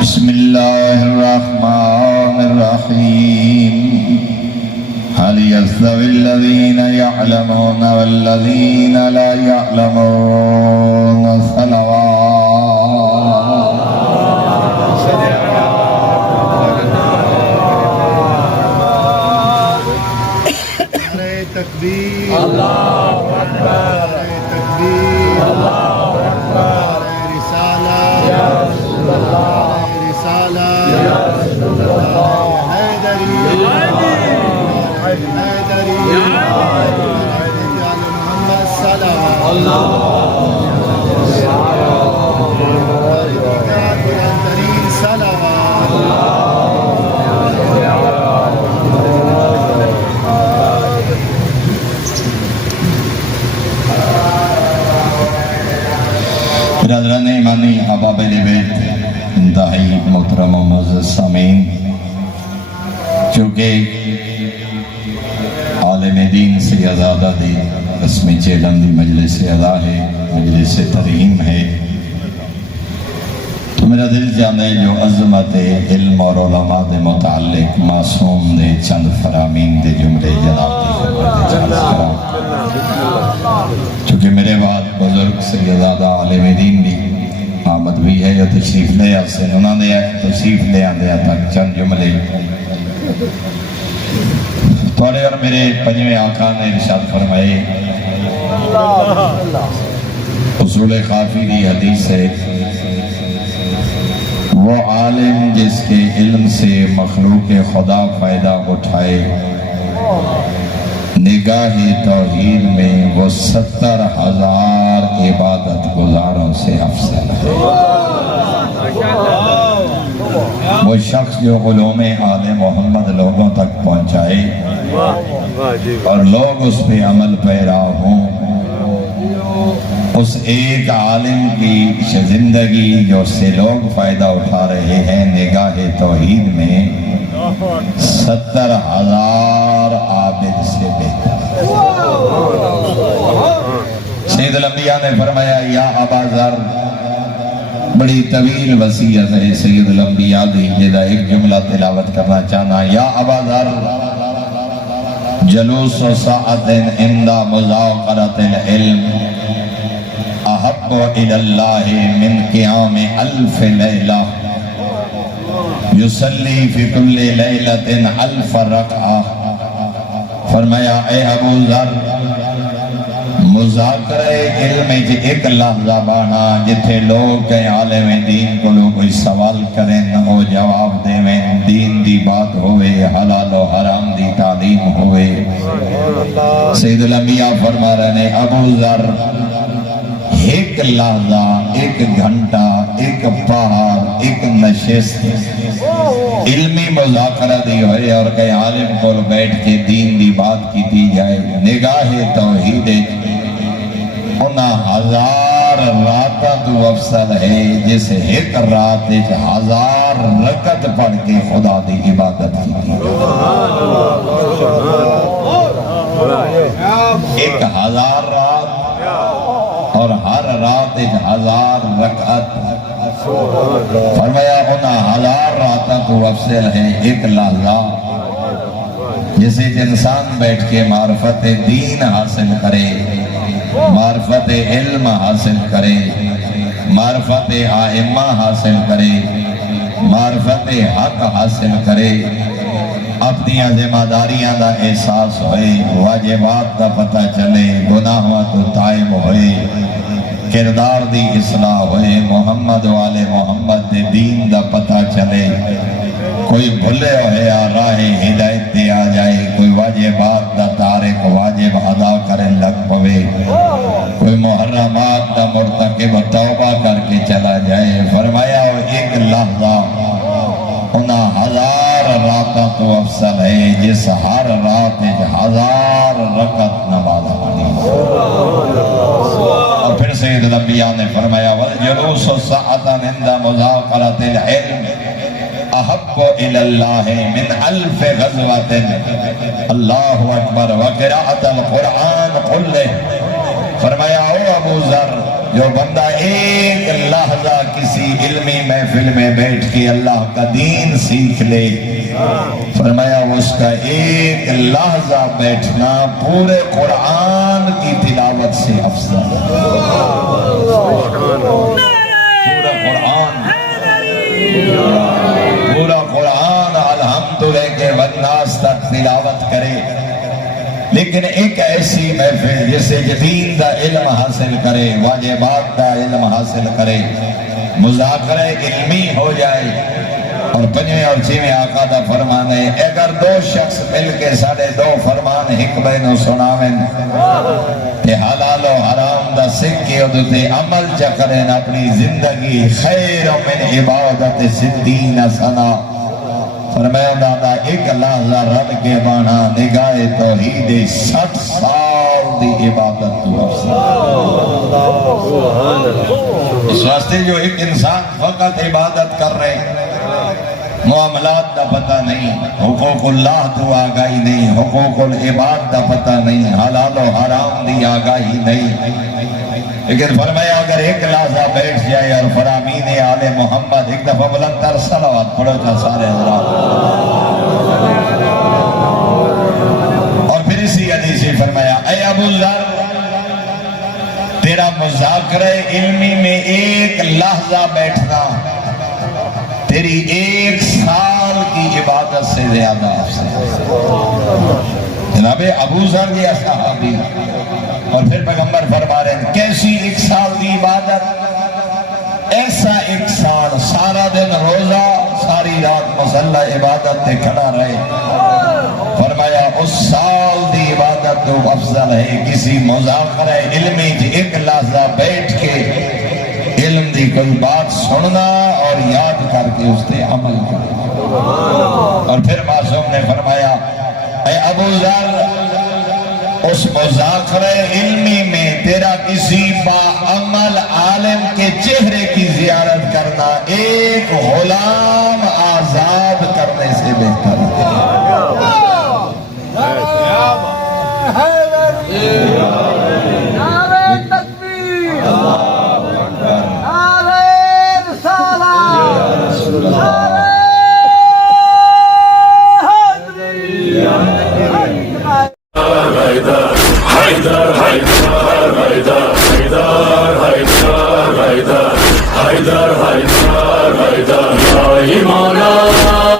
بسم اللہ الرحمن الرحیم هل يستوي الذين يعلمون والذين لا يعلمون تکبیر اللہ اکبر تکبیر اللہ اکبر رسالہ یا رسول اللہ رسالہ یا رسول اللہ حیدری حیدری محمد صلوات اللہ بلندترین صلوات برادران ایمانی احباب بیت انتہائی محترم و معزز سامعین، چونکہ عالم دین سے آزادہ دی رسمی چیلم دی مجلس ادا ہے، مجلس ترہیم ہے، تو میرا دل جانے جو عظمت علم اور علماء دے متعلق معصوم دے چند فرامین دے جملے جناب دی خدمت جانس کرام، چونکہ میرے بعد بزرگ سیدزادہ عالم دین بھی آمد بھی ہے یا تشریف لے آسے انہوں نے تشریف لے آندے تک چند جملے توڑے اور میرے پنجویں آقا نے ارشاد فرمائے، اصول خافی دی حدیث ہے، وہ عالم جس کے علم سے مخلوق خدا فائدہ اٹھائے، نگاہ توحید میں وہ 70,000 عبادت گزاروں سے افضل ہے۔ وہ شخص جو علوم آل محمد لوگوں تک پہنچائے اور لوگ اس پہ عمل پیرا ہوں، اس ایک عالم کی زندگی جو سے لوگ فائدہ اٹھا رہے ہیں نگاہ توحید میں 70,000 عابد سے بہتر۔ سید الانبیاء نے فرمایا یا ابا ذر، بڑی طویل وصیت ہے سید الانبیاء دی، جدہ ایک جملہ تلاوت کرنا چاہنا، یا ابا ذر جلوس و ساعت عند مذاکرۃ العلم احب الی اللہ من قیام الف لیلہ یصلی فی کل لیلۃ الف رکعہ۔ فرمایا اے ابو ذر، مذاکرہ علم جی ایک لحظہ بانا جتھے لوگ کہیں عالم دین کو لوگ کوئی سوال کریں نہ ہو جواب دیں، دین دی بات ہوئے، حلال و حرام دی تعلیم ہوئے۔ سید الانبیاء فرما رہے ہیں ابو ذر، ایک لحظہ، ایک گھنٹہ، ایک پہاڑ، ایک نشست علمی مذاکرہ دی ہوئے اور کئی عالم کو بیٹھ کے دین دی بات کی دی جائے، نگاہ توحید انہا 1000 راتاں تو افضل ہے جس ایک رات 1000 رکعت پڑھ کے خدا دی عبادت کی دی۔ 1000 رات اور ہر رات 1000 رکعت، فرمایا انہا 1000 راتاں تو افضل ہے ایک لحظہ جسے انسان بیٹھ کے معرفت دین حاصل کرے، معرفت علم حاصل کرے، معرفت آئمہ حاصل کرے، معرفت حق حاصل کرے، اپنی ذمہ داریاں دا احساس ہوئے، واجبات دا پتہ چلے، گناہوں تو تائب ہوئے، کردار دی اصلاح ہوئے، محمد والے محمد دے دین دا پتہ چلے، کوئی بھلے ہوئے راہ ہدایت دے آ جائے، کوئی واجبات دا تارک واجب ادا کریں لگ پوے، کوئی محرمات دا مرتکب توبہ کر کے چلا جائے۔ فرمایا وہ ایک لحظہ انہا 1000 راتاں تو افضل ہے جس ہر رات 1000 رکعت نماز پڑھی۔ اور پھر سید الانبیاء نے فرمایا والجلوس ساعتا عند مذاکرۃ العلم احب الی اللہ من 1000 غزوۃ، اللہ اکبر، وقراءۃ القرآن کلہ۔ فرمایا او ابو ذر جو بندہ ایک لحظہ کسی علمی محفل میں بیٹھ کے اللہ کا دین سیکھ لے، فرمایا اس کا ایک لحظہ بیٹھنا پورے قرآن کی تلاوت سے افضل ہے۔ پورا قرآن الحمدللہ والناس تک تلاوت کرے، لیکن ایک ایسی محفل جسے دین دا علم حاصل کرے، واجبات دا علم حاصل کرے، مذاکرہ علمی ہو جائے، اور پنجویں اور چھویں آقا دا فرمان ہے اگر دو شخص مل کے ساڑھے دو فرمان حکمے نو سناویں کہ حلال و حرام دا سکے ادھتے عمل چکریں اپنی زندگی خیر من عبادت ستین سنہ، فرمایا دادا ایک لحظہ رب کے بانا نگاہ توحید 60 سال دی عبادت تو افضل۔ اس واسطے جو ایک انسان فقط عبادت کر رہے، معاملات دا پتہ نہیں، حقوق اللہ تو آگاہی نہیں، حقوق العباد دا پتہ نہیں، حلال و حرام دی آگاہی نہیں، لیکن فرمایا اگر ایک لحظہ بیٹھ جائے اور فرامین آل محمد ایک دفعہ بلند تر صلوات پڑھو تھا سارے حضرات، اور پھر اسی حدیث سے فرمایا اے ابو ذر تیرا مذاکرہ علمی میں ایک لحظہ بیٹھنا تیری 1 سال کی عبادت سے زیادہ جناب ابو ذر یہ صحابی، اور پھر پیغمبر فرما رہے ہیں کیسی 1 سال کی عبادت، ایسا 1 سال سارا دن روزہ ساری رات مصلی عبادت تے کھڑا رہے، فرمایا اس سال دی عبادت تو افضل ہے کسی مذاکرہ علمی جی 1 لحظہ بیٹھ کے علم دی کوئی بات سننا اور یاد کر کے اس تے عمل کرنا۔ اور پھر معصوم نے فرمایا اے ابو ذر اس مذاکرہ علمی میں تیرا کسی باعمل عالم کے چہرے کی زیارت کرنا ایک غلام آزاد کرنے سے بہتر ہے۔ نعرہ تکبیر، نعرہ رسالت، نعرہ حیدری، Haydar, Haydar, Haydar, Haydar.